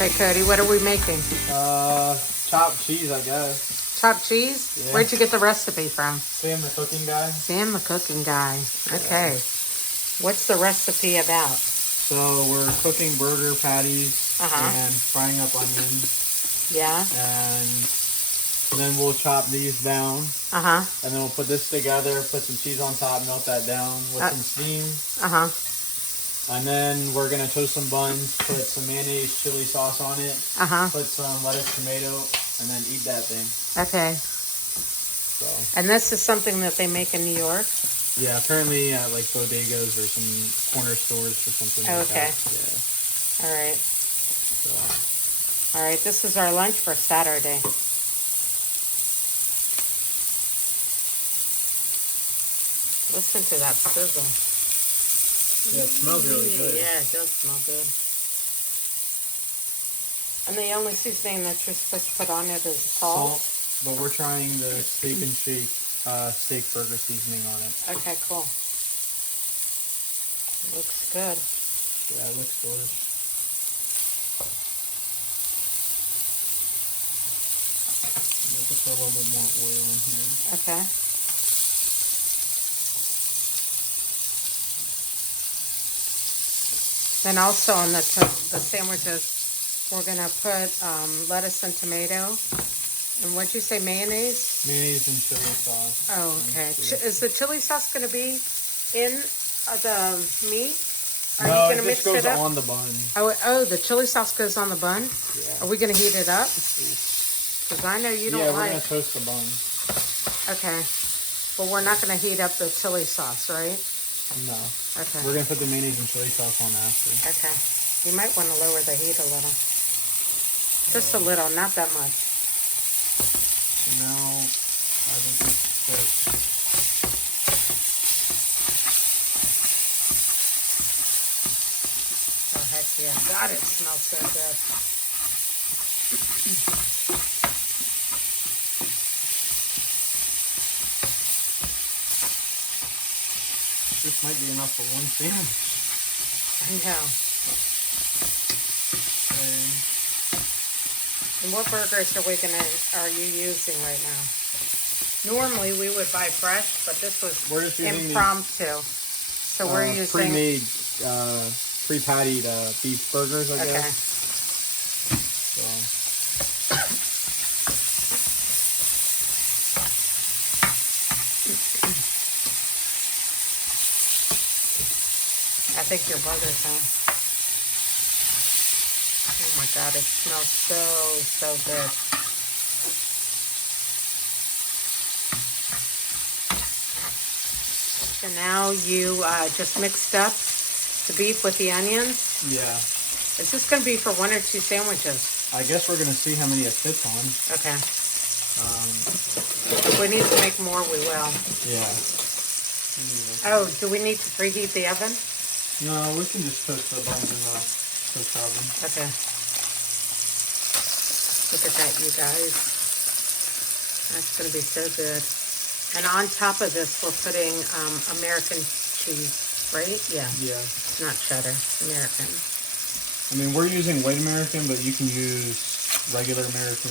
Okay, Cody, what are we making? Chopped cheese, I guess. Chopped cheese? Yeah. Where'd you get the recipe from? Sam the cooking guy. Sam the cooking guy. Okay. What's the recipe about? So we're cooking burger patties and frying up onions. Yeah. And then we'll chop these down. And then we'll put this together, put some cheese on top, melt that down with some steam. And then we're going to toast some buns, put some mayonnaise, chili sauce on it, put some lettuce, tomato, and then eat that thing. Okay. So. And this is something that they make in New York? Yeah, apparently at like bodegas or some corner stores or something like that. Yeah. All right. So. All right, this is our lunch for Saturday. Listen to that sizzle. Yeah, it smells really good. Yeah, it does smell good. And the only seasoning that you're supposed to put on it is salt. But we're trying the Steak and Shake steak burger seasoning on it. Okay, cool. Looks good. Yeah, it looks delicious. Let's just put a little bit more oil in here. Okay. Then also on the sandwiches, we're going to put lettuce and tomato. And what'd you say, mayonnaise? Mayonnaise and chili sauce. Oh, okay. Is the chili sauce going to be in the meat? Are you going to mix it up? On the bun. Oh, the chili sauce goes on the bun? Yeah. Are we going to heat it up? Because I know you don't like... Yeah, we're going to toast the bun. Okay. But we're not going to heat up the chili sauce, right? No. Okay. We're going to put the mayonnaise and chili sauce on after. Okay. You might want to lower the heat a little. Just a little, not that much. So now, I think it's good. Oh, heck yeah. God, it smells so good. This might be enough for one sandwich. I know. Okay. And what burgers are you using right now? Normally we would buy fresh, but this was impromptu. So we're using pre-made, pre-pattied beef burgers, I guess. So. I think your burgers, huh? Oh my God, it smells so good. So now you just mixed up the beef with the onions? Yeah. Is this going to be for 1 or 2 sandwiches? I guess we're going to see how many it fits on. Okay. If we need to make more, we will. Yeah. Oh, do we need to preheat the oven? No, we can just toast the buns in the toast oven. Okay. Look at that, you guys. That's going to be so good. And on top of this, we're putting American cheese, right? Yeah. Yeah. Not cheddar, American. I mean, we're using white American, but you can use regular American.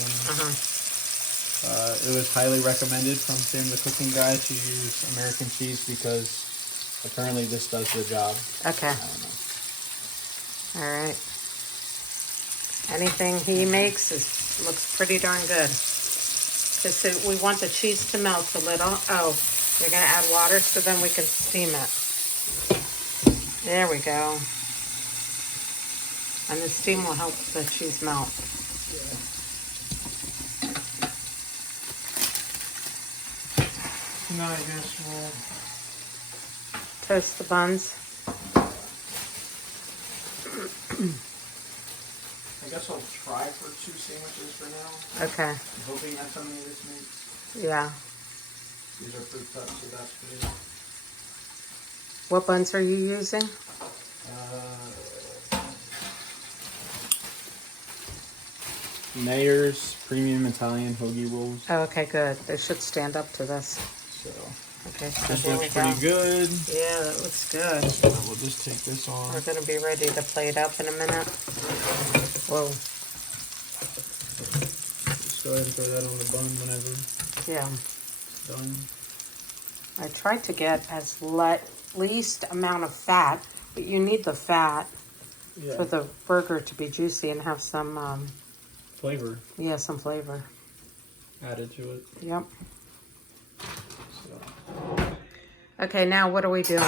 It was highly recommended from Sam the cooking guy to use American cheese because apparently this does the job. Okay. I don't know. All right. Anything he makes looks pretty darn good. Because we want the cheese to melt a little. Oh, you're going to add water so then we can steam it. There we go. And the steam will help the cheese melt. Yeah. Now I guess we'll toast the buns. I guess I'll try for 2 sandwiches for now. Okay. I'm hoping that's how many this makes. Yeah. These are fruit cups, so that's good. What buns are you using? Mayer's Premium Italian Hoagie Rolls. Oh, okay, good. They should stand up to this. So, okay, so this there looks we go. pretty good. Yeah, that looks good. So we'll just take this off. We're going to be ready to plate up in a minute. Whoa. go ahead and throw that on the bun whenever Yeah. it's done. I tried to get as least amount of fat, but you need the fat for the burger to be juicy and have some flavor. Yeah, some flavor Added to it. Yep. So. Okay, now what are we doing?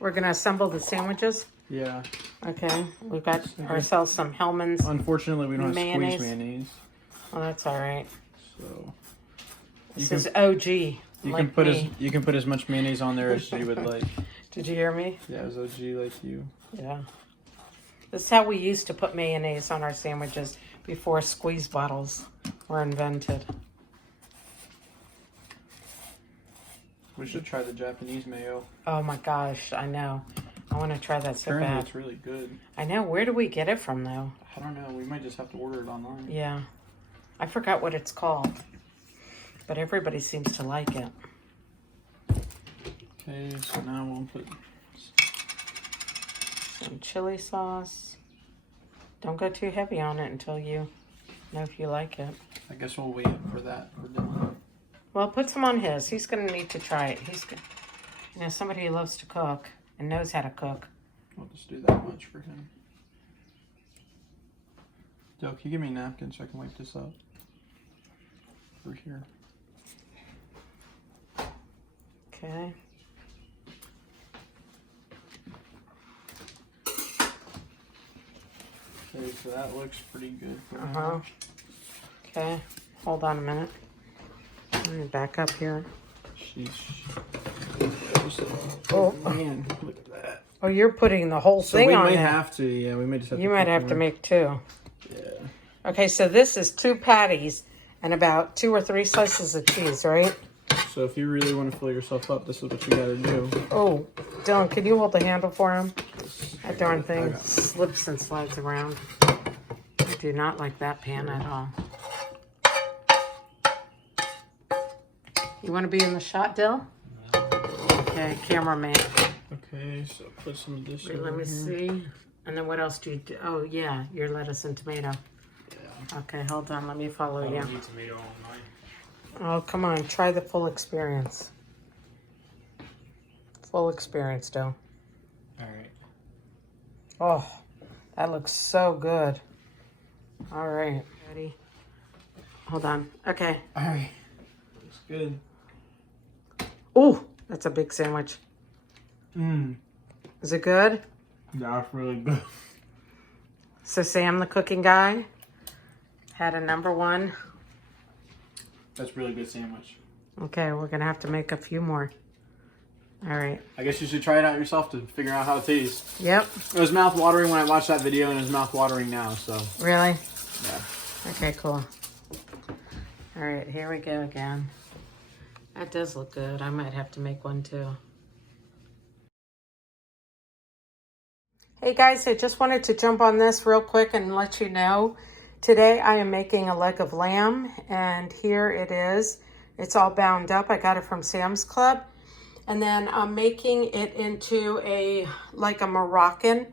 We're gonna assemble the sandwiches. Yeah. Okay, we've got ourselves some Hellmann's. Unfortunately, we don't have squeeze mayonnaise. Oh, that's all right. So this is OG. You can put as much mayonnaise on there as you would like. Did you hear me? Yeah, it was OG like you. Yeah. This is how we used to put mayonnaise on our sandwiches before squeeze bottles were invented. We should try the Japanese mayo. Oh my gosh, I know. I want to try that so Apparently bad. It's really good. I know. Where do we get it from, though? I don't know. We might just have to order it online. Yeah. I forgot what it's called. But everybody seems to like it. Okay, so now we'll put some chili sauce. Don't go too heavy on it until you know if you like it. I guess we'll wait for that for dinner. Well, put some on his. He's going to need to try it. Somebody who loves to cook and knows how to cook. We'll just do that much for him. Joe, can you give me a napkin so I can wipe this up? Over here. Okay. Okay, so that looks pretty good. Okay, hold on a minute. Let me back up here. Sheesh. Oh man, look at that. Oh, you're putting the whole thing on. We may have to. Yeah, we may just have to. You might have to make two. Yeah. Okay, so this is 2 patties and about 2 or 3 slices of cheese, right? So if you really want to fill yourself up, this is what you got to do. Oh, Dylan, can you hold the handle for him? That darn thing slips and slides around. I do not like that pan at all. You want to be in the shot, Dill? Okay, cameraman. Okay, so put some of this over Let me see. And then what else do you do? Oh, yeah, your lettuce and tomato. Yeah. Okay, hold on. Let me follow you. I don't need tomato on mine. Oh, come on. Try the full experience. Full experience, Dill. All right. Oh, that looks so good. All right. Ready? Hold on. Okay. All right. Looks good. Oh, that's a big sandwich. Is it good? Yeah, it's really good. So Sam, the cooking guy, had a #1. That's a really good sandwich. Okay, we're going to have to make a few more. All right. I guess you should try it out yourself to figure out how it tastes. Yep. It was mouth-watering when I watched that video, and it's mouth-watering now, so. Really? Yeah. Okay, cool. All right, here we go again. That does look good. I might have to make one too. Hey guys, I just wanted to jump on this real quick and let you know. Today I am making a leg of lamb, and here it is. It's all bound up. I got it from Sam's Club. And then I'm making it into like a Moroccan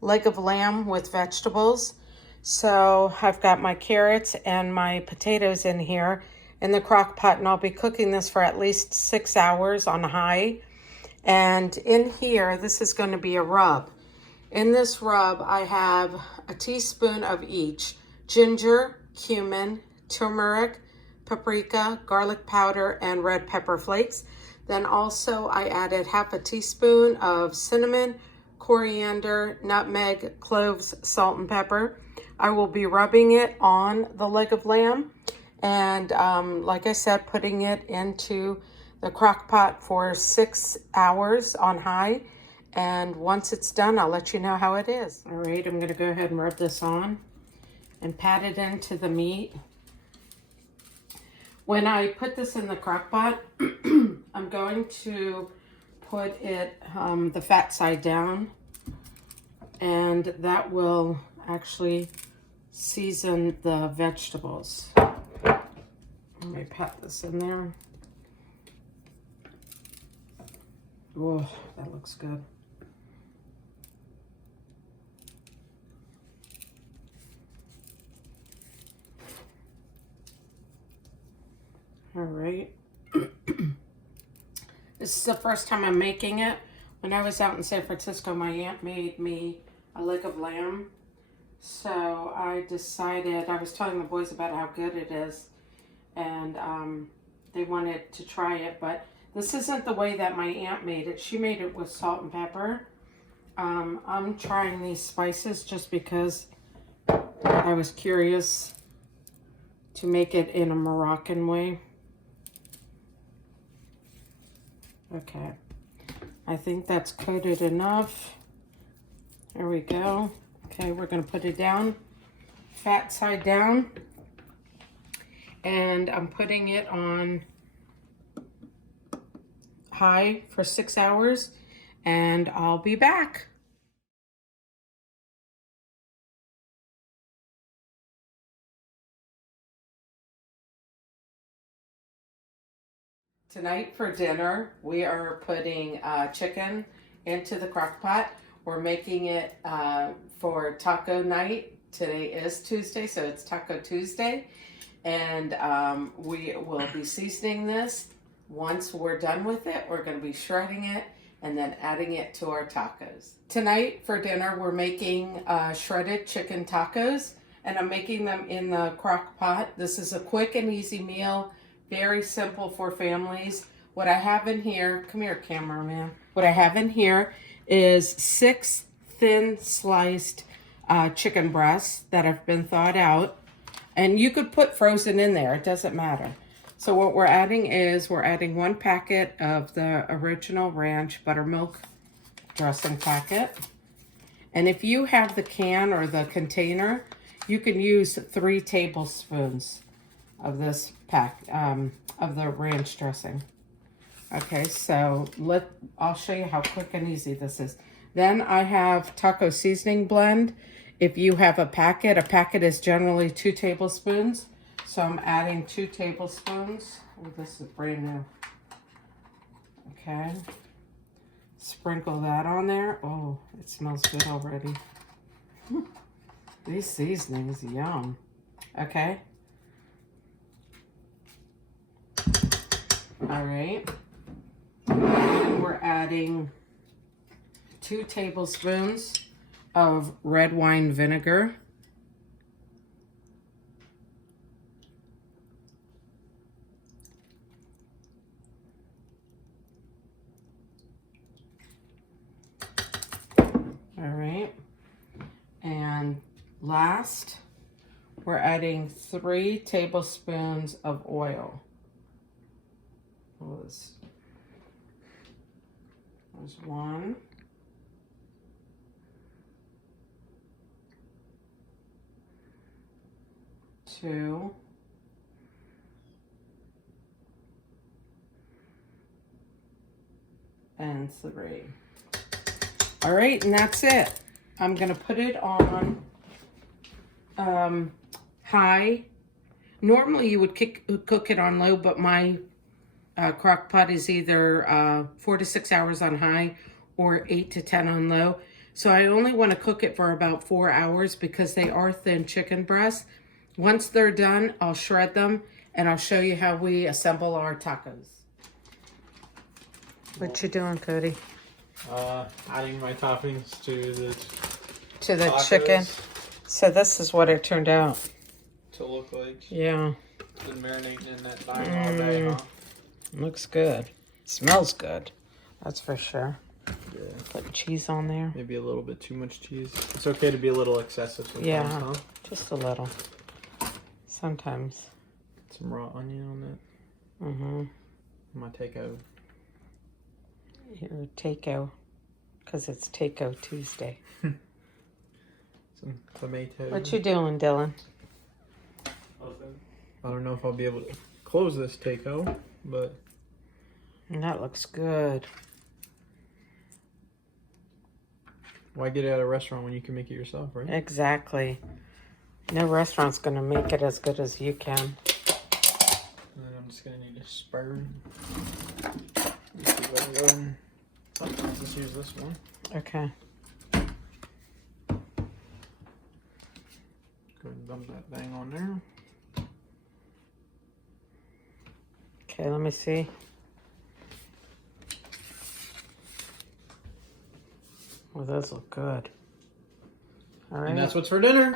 leg of lamb with vegetables. So I've got my carrots and my potatoes in here in the crock pot, and I'll be cooking this for at least 6 hours on high. And in here, this is going to be a rub. In this rub, I have a teaspoon of each: ginger, cumin, turmeric, paprika, garlic powder, and red pepper flakes. Then also I added half a teaspoon of cinnamon, coriander, nutmeg, cloves, salt, and pepper. I will be rubbing it on the leg of lamb and, like I said, putting it into the crock pot for 6 hours on high. And once it's done, I'll let you know how it is. All right, I'm gonna go ahead and rub this on and pat it into the meat. When I put this in the crock pot, I'm going to put it the fat side down, and that will actually season the vegetables. Let me pat this in there. Oh, that looks good. All right. This is the first time I'm making it. When I was out in San Francisco, my aunt made me a leg of lamb. So I decided, I was telling the boys about how good it is, and they wanted to try it, but this isn't the way that my aunt made it. She made it with salt and pepper. I'm trying these spices just because I was curious to make it in a Moroccan way. Okay, I think that's coated enough. There we go. Okay, we're gonna put it down, fat side down, and I'm putting it on high for 6 hours, and I'll be back. Tonight for dinner, we are putting chicken into the crock pot. We're making it for taco night. Today is Tuesday, so it's Taco Tuesday. And we will be seasoning this. Once we're done with it, we're going to be shredding it and then adding it to our tacos. Tonight for dinner, we're making shredded chicken tacos, and I'm making them in the crock pot. This is a quick and easy meal. Very simple for families. What I have in here, come here, cameraman. What I have in here is 6 thin sliced chicken breasts that have been thawed out. And you could put frozen in there, it doesn't matter. So what we're adding is, we're adding 1 packet of the original ranch buttermilk dressing packet. And if you have the can or the container, you can use 3 tablespoons of this pack of the ranch dressing. Okay, so I'll show you how quick and easy this is. Then I have taco seasoning blend. If you have a packet is generally 2 tablespoons. So I'm adding 2 tablespoons. Oh, this is brand new. Okay. Sprinkle that on there. Oh, it smells good already. These seasonings, yum. Okay. All right. And we're adding 2 tablespoons of red wine vinegar. All right. And last, we're adding 3 tablespoons of oil. There's 1. 2. And 3. All right, and that's it. I'm gonna put it on high. Normally you would cook it on low, but my crock pot is either 4 to 6 hours on high or 8 to 10 on low. So I only want to cook it for about 4 hours because they are thin chicken breasts. Once they're done, I'll shred them and I'll show you how we assemble our tacos. What you doing, Cody? Adding my toppings to the tacos. Chicken. So this is what it turned out to look like. Yeah. Been marinating in that dime all day, huh? Looks good. Smells good. That's for sure. Yeah. Put cheese on there. Maybe a little bit too much cheese. It's okay to be a little excessive sometimes, yeah, huh? Just a little. Sometimes. Some raw onion on it. Mm-hmm. My takeout. Your takeout. Because it's Taco Tuesday. Some tomato. What you doing, Dylan? I don't know if I'll be able to close this takeout, but... And that looks good. Why get it at a restaurant when you can make it yourself, right? Exactly. No restaurant's going to make it as good as you can. And then I'm just going to need a spoon. Let's see what I got. Let's just use this one. Okay. Go ahead and dump that bang on there. Okay, let me see. Oh, those look good. All right. And that's what's for dinner.